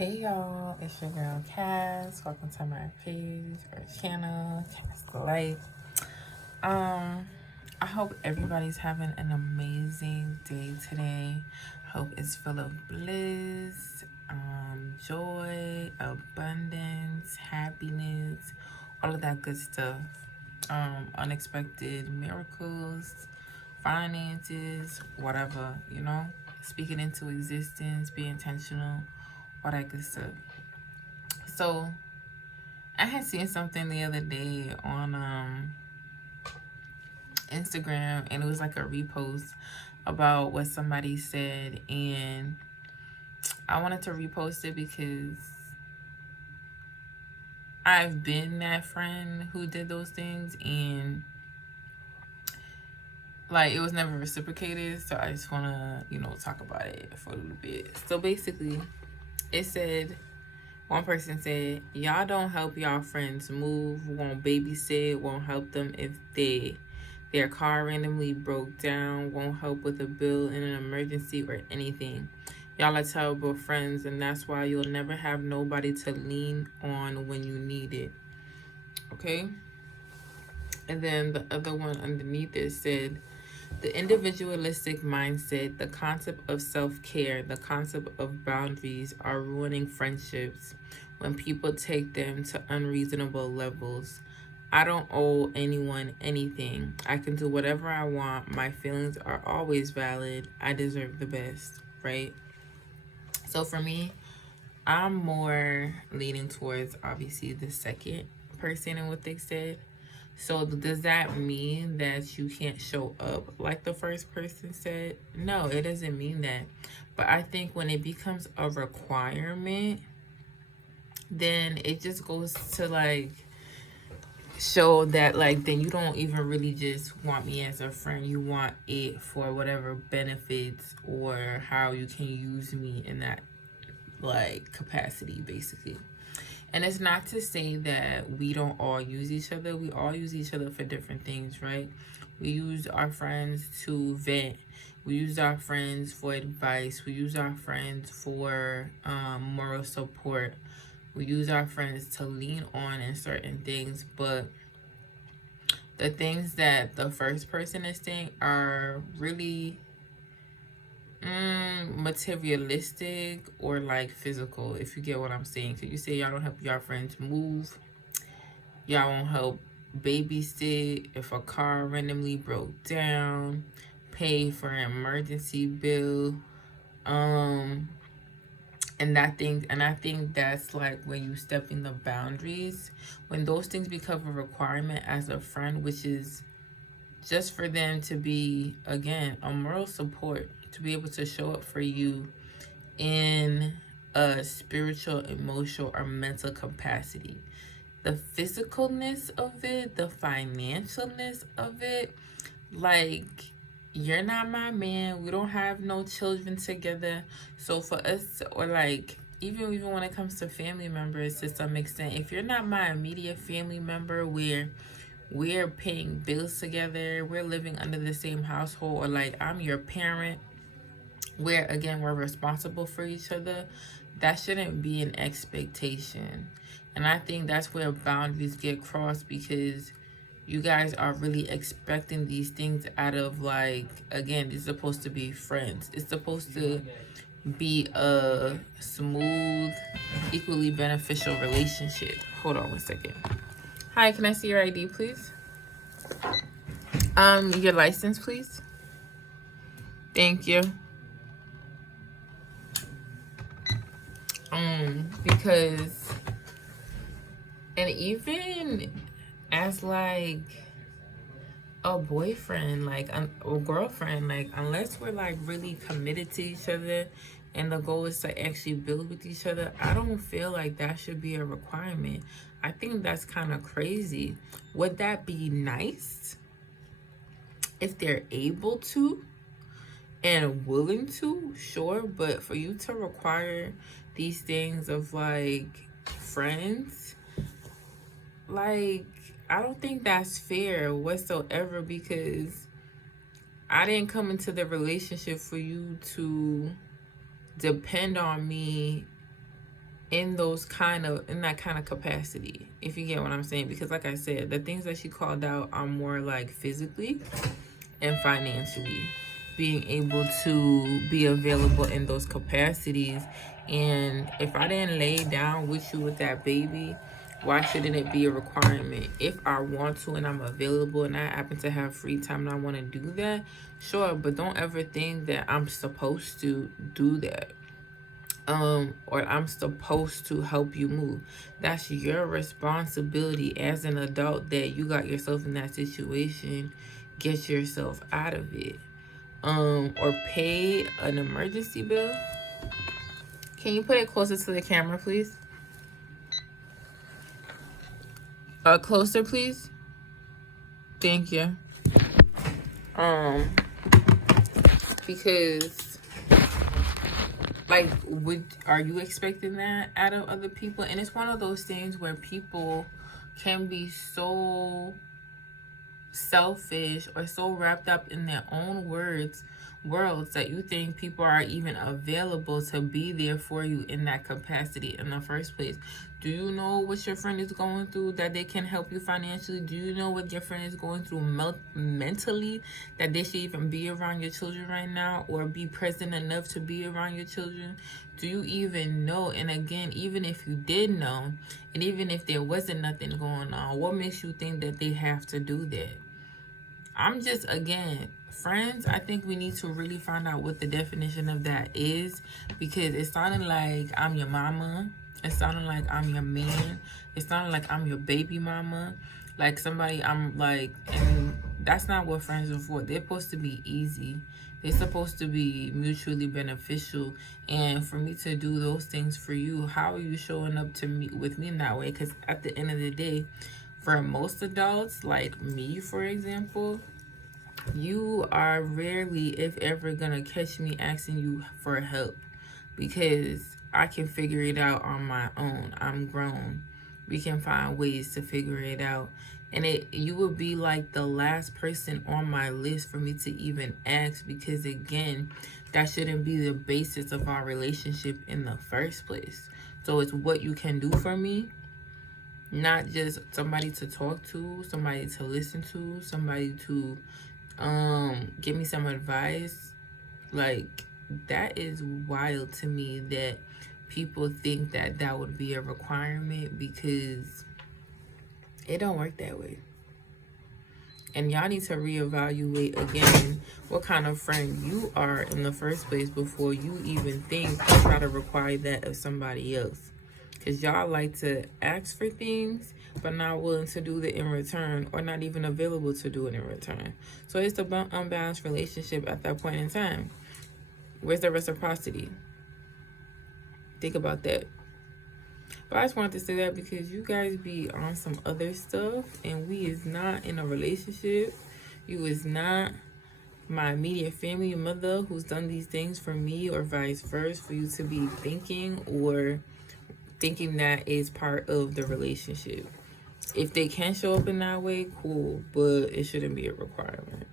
Hey y'all, it's your girl Cass. Welcome to my page or channel, Cass the Life. I hope everybody's having an amazing day today. Hope it's full of bliss, joy, abundance, happiness, all of that good stuff. Unexpected miracles, finances, whatever, speaking into existence, be intentional, all that good stuff. So I had seen something the other day on Instagram, and it was like a repost about what somebody said, and I wanted to repost it because I've been that friend who did those things, and like it was never reciprocated. So I just want to talk about it for a little bit. So basically it said, one person said, y'all don't help y'all friends move, won't babysit, won't help them if their car randomly broke down, won't help with a bill in an emergency or anything. Y'all are terrible friends, and that's why you'll never have nobody to lean on when you need it. Okay? And then the other one underneath it said, the individualistic mindset, the concept of self-care, the concept of boundaries are ruining friendships when people take them to unreasonable levels. I don't owe anyone anything. I can do whatever I want. My feelings are always valid. I deserve the best, right? So for me, I'm more leaning towards obviously the second person and what they said. So does that mean that you can't show up like the first person said? No, it doesn't mean that. But I think when it becomes a requirement, then it just goes to like show that like then you don't even really just want me as a friend. You want it for whatever benefits or how you can use me in that like capacity, basically. And it's not to say that we don't all use each other. We all use each other for different things, right? We use our friends to vent. We use our friends for advice. We use our friends for moral support. We use our friends to lean on in certain things. But the things that the first person is saying are really materialistic or like physical, if you get what I'm saying. So you say y'all don't help y'all friends move, y'all won't help babysit if a car randomly broke down, pay for an emergency bill, and I think that's like when you step in the boundaries, when those things become a requirement as a friend, which is just for them to be, again, a moral support, to be able to show up for you in a spiritual, emotional, or mental capacity. The physicalness of it, the financialness of it, like, you're not my man. We don't have no children together. So for us, or like, even when it comes to family members to some extent, if you're not my immediate family member where we're paying bills together, we're living under the same household, or like I'm your parent, where again we're responsible for each other, that shouldn't be an expectation. And I think that's where boundaries get crossed, because you guys are really expecting these things out of, like, again, it's supposed to be friends. It's supposed to be a smooth, equally beneficial relationship. Hold on one second. Hi, can I see your ID, please? Your license, please. Thank you. Because, and even as like a boyfriend, like or girlfriend, like unless we're like really committed to each other and the goal is to actually build with each other, I don't feel like that should be a requirement. I think that's kind of crazy. Would that be nice if they're able to and willing to? Sure. But for you to require these things of like friends, like, I don't think that's fair whatsoever, because I didn't come into the relationship for you to depend on me in that kind of capacity, if you get what I'm saying. Because like I said, the things that she called out are more like physically and financially, being able to be available in those capacities. And if I didn't lay down with you with that baby, why shouldn't it be a requirement? If I want to and I'm available and I happen to have free time and I want to do that, sure, but don't ever think that I'm supposed to do that. Or I'm supposed to help you move. That's your responsibility as an adult, that you got yourself in that situation. Get yourself out of it. Or pay an emergency bill. Can you put it closer to the camera, please? Closer, please. Thank you. Because, like, are you expecting that out of other people? And it's one of those things where people can be so selfish or so wrapped up in their own worlds that you think people are even available to be there for you in that capacity in the first place. Do you know what your friend is going through that they can help you financially? Do you know what your friend is going through mentally that they should even be around your children right now, or be present enough to be around your children? Do you even know? And again, even if you did know, and even if there wasn't nothing going on, what makes you think that they have to do that? I'm just, again, friends, I think we need to really find out what the definition of that is, because it sounded like I'm your mama. It sounded like I'm your man. It sounded like I'm your baby mama. Like somebody I'm like, and that's not what friends are for. They're supposed to be easy. They're supposed to be mutually beneficial. And for me to do those things for you, how are you showing up to me with me in that way? Because at the end of the day, for most adults, like me, for example, you are rarely, if ever, gonna catch me asking you for help, because I can figure it out on my own. I'm grown. We can find ways to figure it out. And you would be like the last person on my list for me to even ask, because again, that shouldn't be the basis of our relationship in the first place. So it's what you can do for me, not just somebody to talk to, somebody to listen to, somebody to give me some advice. Like, that is wild to me that people think that that would be a requirement, because it don't work that way. And y'all need to reevaluate again what kind of friend you are in the first place before you even think to try to require that of somebody else. Because y'all like to ask for things, but not willing to do it in return, or not even available to do it in return. So it's an unbalanced relationship at that point in time. Where's the reciprocity? Think about that. But I just wanted to say that because you guys be on some other stuff, and we is not in a relationship. You is not my immediate family mother who's done these things for me, or vice versa, for you to be thinking that is part of the relationship. If they can show up in that way, cool, but it shouldn't be a requirement.